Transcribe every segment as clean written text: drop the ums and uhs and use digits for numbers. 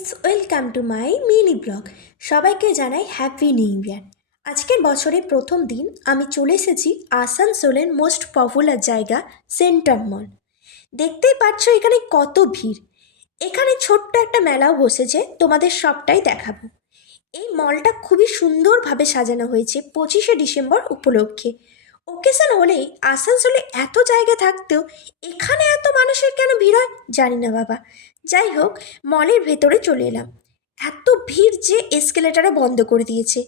Guys, welcome to my mini blog. সবাইকে জানাই happy new year. আজকের বছরের প্রথম দিন আমি চলে এসেছি আসানসোলের মোস্ট পপুলার জায়গা সেন্টার মল। দেখতেই পাচ্ছ এখানে কত ভিড়। এখানে ছোট্ট একটা মেলাও বসেছে, তোমাদের সবটাই দেখাবো। এই মলটা খুবই সুন্দরভাবে সাজানো হয়েছে 25শে ডিসেম্বর উপলক্ষে। ওকেশন হলেই আসানসোলে এত জায়গা থাকতেও এখানে এত মানুষের কেন ভিড় হয় জানি না বাবা। যাই হোক, মলের ভেতরে চলে এলাম। এত ভিড় যে এসকেলেটারে বন্ধ করে দিয়েছে।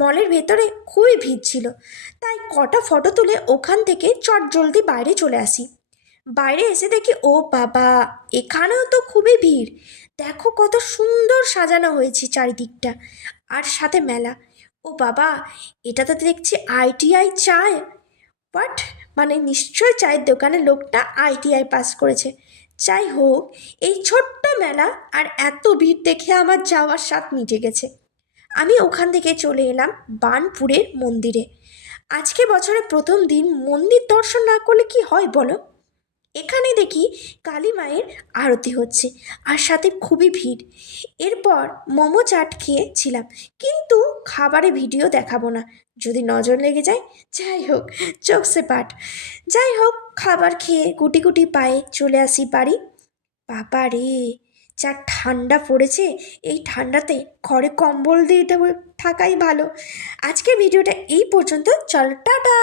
মলের ভেতরে খুবই ভিড় ছিল, তাই কটা ফটো তুলে ওখান থেকে চটজলদি বাইরে চলে আসি। বাইরে এসে দেখি ও বাবা, এখানেও তো খুবই ভিড়। দেখো কত সুন্দর সাজানো হয়েছে চারিদিকটা, আর সাথে মেলা। ও বাবা, এটাতে দেখছি আইটিআই চায়। বাট মানে নিশ্চয় চায়ের দোকানের লোকটা আইটিআই পাস করেছে। যাই হোক, এই ছোট্ট মেলা আর এত ভিড় দেখে আমার যাওয়ার স্বাদ মিটে গেছে। আমি ওখান থেকে চলে এলাম বার্নপুরের মন্দিরে। আজকে বছরের প্রথম দিন মন্দির দর্শন না করলে কি হয় বলো। এখানে দেখি কালী মায়ের আরতি হচ্ছে, আর সাথে খুবই ভিড়। এরপর মোমো চাট খেয়েছিলাম, কিন্তু খাবারে ভিডিও দেখাবো না, যদি নজর লেগে যায়। যাই হোক, চোখ সে পাট। যাই হোক, খাবার খেয়ে গুটি গুটি পায়ে চলে আসি বাড়ি। বাবা রে, যা ঠান্ডা পড়েছে! এই ঠান্ডাতে ঘরে কম্বল দিয়ে থাকাই ভালো। আজকের ভিডিওটা এই পর্যন্ত, চলো টাটা।